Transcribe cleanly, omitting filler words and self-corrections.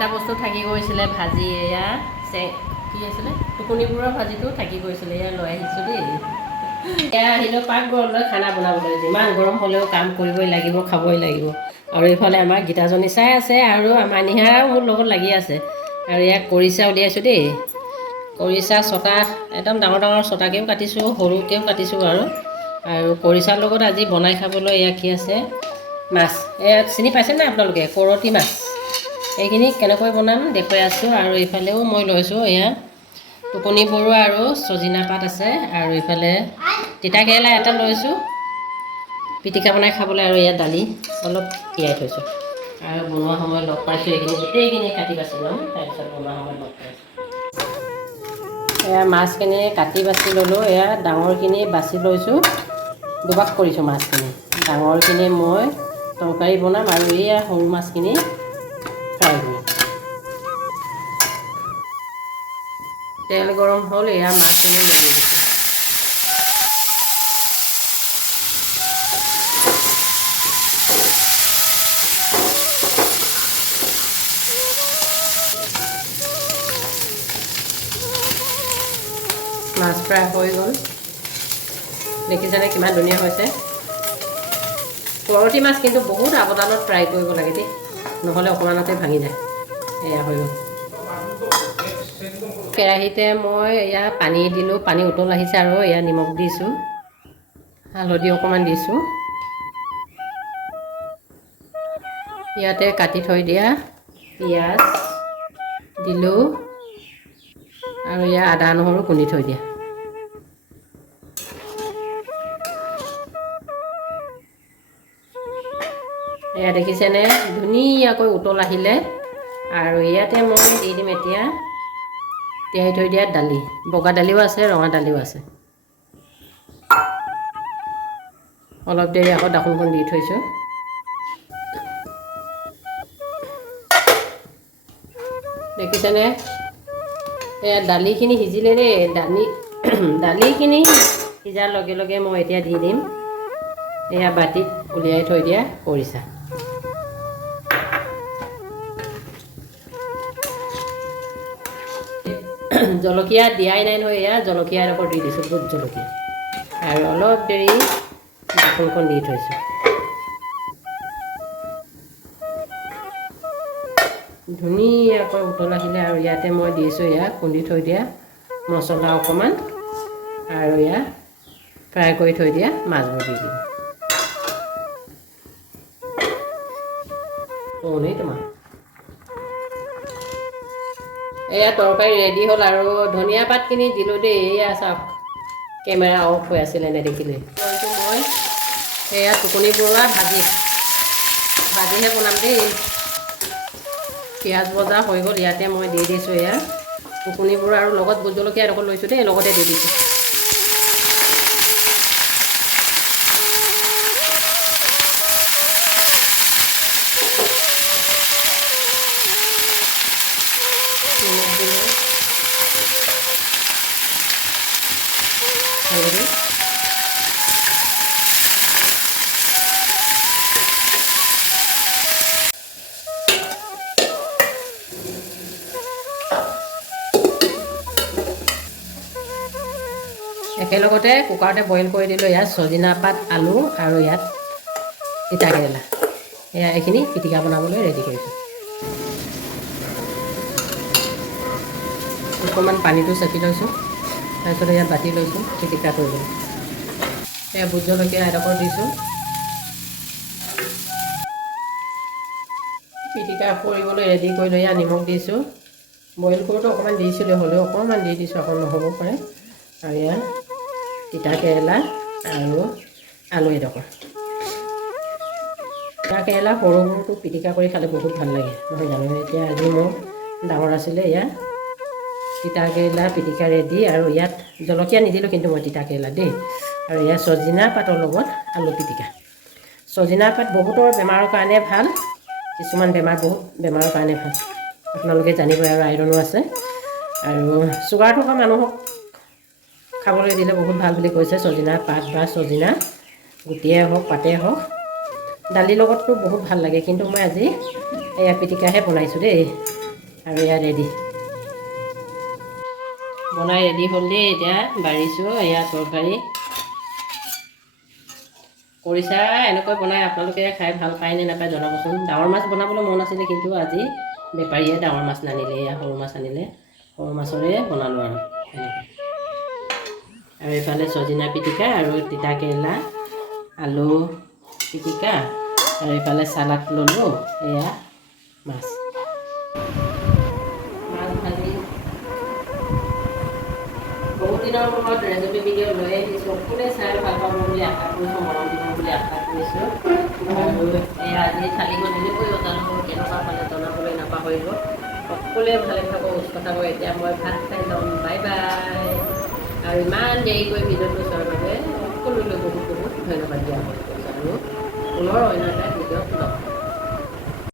এটা বস্তু থাকি গৈছিলে ভাজি এয়া কি আছিলে টুকুনিবোৰৰ ভাজিটো থাকি গৈছিলে এয়া লৈ আহিছোঁ দেই এয়া আহিলোঁ পাকঘৰলৈ খানা বনাবলৈ যিমান গৰম হ'লেও কাম কৰিবই লাগিব খাবই লাগিব আৰু এইফালে আমাৰ গীতাজনী চাই আছে আৰু আমাৰ নিহাৰাও মোৰ লগত লাগি আছে আৰু ইয়াক কৰিছা উলিয়াইছোঁ দেই কৰিছা ছটা একদম ডাঙৰ ডাঙৰ ছটাকৈও কাটিছোঁ সৰুকৈও কাটিছোঁ আৰু কৰিছাৰ লগত আজি বনাই খাবলৈ এয়া কি আছে মাছ এয়া চিনি পাইছেনে আপোনালোকে কৰতি মাছ এইখিনি কেনেকৈ বনাম দেখুৱাই আছোঁ আৰু এইফালেও মই লৈছোঁ এয়া টোকনি বৰুৱা আৰু ছজিনা পাত আছে আৰু এইফালে তিতাকেৰেলা এটা লৈছোঁ পিটিকা বনাই খাবলৈ আৰু এয়া দালি অলপ তিয়াই থৈছোঁ আৰু বনোৱা সময়ত লগ পাইছোঁ এইখিনি গোটেইখিনি কাটি বাছি ল'ম তাৰপিছত বনোৱা সময়ত লগ পাইছোঁ এয়া মাছখিনি কাটি বাছি ল'লোঁ এয়া ডাঙৰখিনি বাছি লৈছোঁ দুভাগ কৰিছোঁ মাছখিনি ডাঙৰখিনি মই তৰকাৰী বনাম আৰু এয়া সৰু মাছখিনি ফ্ৰাই কৰিম তেল গৰম হ'ল এয়া মাছখিনি মেলি দিছোঁ মাছ ফ্ৰাই হৈ গ'ল দেখিছেনে কিমান ধুনীয়া হৈছে কৰতি মাছ কিন্তু বহুত সাৱধানত ফ্ৰাই কৰিব লাগে দেই নহ'লে অকণমানতে ভাঙি যায় এয়া হৈ গ'ল কেৰাহীতে মই এয়া পানী দিলোঁ পানী উতল আহিছে আৰু এয়া নিমখ দিছোঁ হালধি অকণমান দিছোঁ ইয়াতে কাটি থৈ দিয়া পিঁয়াজ দিলোঁ আৰু এয়া আদা নহৰু খুন্দি থৈ দিয়া এয়া দেখিছেনে ধুনীয়াকৈ উতল আহিলে আৰু ইয়াতে মই দি দিম এতিয়া তিয়াই থৈ দিয়া দালি বগা দালিও আছে ৰঙা দালিও আছে অলপ দেৰি আকৌ ঢাকোনখন দি থৈছোঁ দেখিছেনে এয়া দালিখিনি সিজিলে দেই দালিখিনি সিজাৰ লগে লগে মই এতিয়া দি দিম এয়া বাটিত উলিয়াই থৈ দিয়া কৰিছা জলকীয়া দিয়াই নাই নহয় এয়া জলকীয়াৰ ওপৰত দি দিছোঁ ভোট জলকীয়া আৰু অলপ দেৰি ঢাকোনখন দি থৈছোঁ ধুনীয়াকৈ উতল আহিলে আৰু ইয়াতে মই দিছোঁ এয়া খুন্দি থৈ দিয়া মছলা অকণমান আৰু এয়া ফ্ৰাই কৰি থৈ দিয়া মাছবোৰ দি দিম নেই তোমাৰ এয়া তৰকাৰী ৰেডি হ'ল আৰু ধনিয়া পাতখিনি দিলোঁ দেই এয়া চাওক কেমেৰা অফ হৈ আছিলে নেদেখিলে মই এয়া টোকনি বৰুৱা ভাজিহে বনাম দেই পিঁয়াজ বজা হৈ গ'ল ইয়াতে মই দি দিছোঁ এয়া টোকনি বৰুৱা আৰু লগত ভোট জলকীয়া এডোখৰ লৈছোঁ দেই লগতে দি দিছোঁ হালধি একেলগতে কুকাৰতে বইল কৰি দিলোঁ ইয়াত ছজিনা পাত আলু আৰু ইয়াত তিতাকেৰেলা এয়া এইখিনি পিটিকা বনাবলৈ ৰেডি কৰিছোঁ অকণমান পানীটো চেপি লৈছোঁ তাৰপিছত ইয়াত বাতি লৈছোঁ পিটিকা কৰিবলৈ এয়া ভোট জলকীয়া এডোখৰ দিছোঁ পিটিকা কৰিবলৈ ৰেডি কৰি লৈ নিমখ দিছোঁ বইল কৰোঁতে অকণমান দিছিলোঁ হ'লেও অকণমান দি দিছোঁ আকৌ নহ'ব পাৰে আৰু ইয়াত তিতাকেৰেলা আৰু আলু এডোখৰ তিতাকেৰেলা সৰু সৰুটো পিটিকা কৰি খালে বহুত ভাল লাগে নহয় জানো এতিয়া আজি মোৰ ডাঙৰ আছিলে ইয়াত তিতাকেৰেলা পিটিকা ৰেডি আৰু ইয়াত জলকীয়া নিদিলোঁ কিন্তু মই তিতাকেৰেলা দেই আৰু ইয়াত ছজিনা পাতৰ লগত আলু পিটিকা ছজিনা পাত বহুতৰ বেমাৰৰ কাৰণে ভাল কিছুমান বহুত বেমাৰৰ কাৰণে ভাল আপোনালোকে জানিব আৰু আইৰণো আছে আৰু চুগাৰ থকা মানুহক খাবলৈ দিলে বহুত ভাল বুলি কৈছে ছজিনা পাত বা ছজিনা গুটিয়ে হওক পাতে হওক দালিৰ লগততো বহুত ভাল লাগে কিন্তু মই আজি এয়া পিটিকাহে বনাইছোঁ দেই আৰু এয়া ৰেডি বনাই ৰেডি হ'ল দেই। এতিয়া বাঢ়িছোঁ এয়া তৰকাৰী কৰিছা। এনেকৈ বনাই আপোনালোকে খাই ভাল পায় নে নাপায় জনাবচোন। ডাঙৰ মাছ বনাবলৈ মন আছিলে, কিন্তু আজি বেপাৰীয়ে ডাঙৰ মাছ নানিলে, এয়া সৰু মাছ আনিলে। সৰু মাছৰে বনালোঁ আৰু এনেকৈ। আৰু এইফালে ছজিনা পিটিকা আৰু তিতা কেৰেলা আলু পিটিকা, আৰু এইফালে চালাড ল'লোঁ। এয়া মাছ ভাজি। বহুত দিনৰ মূৰত ৰেচিপি ভিডিঅ' লৈ আহিছোঁ। সকলোৱে চাই ভাল পাব বুলি আশা কৰিছোঁ, মৰম দিব বুলি আশা কৰিছোঁ। আৰু এয়া আজি থালিখন এনেকৈ অতালোঁ, কেনেকুৱা পালে জনাবলৈ নাপাহৰিব। সকলোৱে ভালে থাকক, সুস্থ থাকক। এতিয়া মই ভাত খাই যাম, বাই বাই। আৰু ইমান দেৰিকৈ ভিডিঅ'টো চোৱাৰ বাবে সকলোলৈ বহুত বহুত ধন্যবাদ দিয়া হয়। আৰু পুনৰ অন্য এটা ভিডিঅ'ত লগ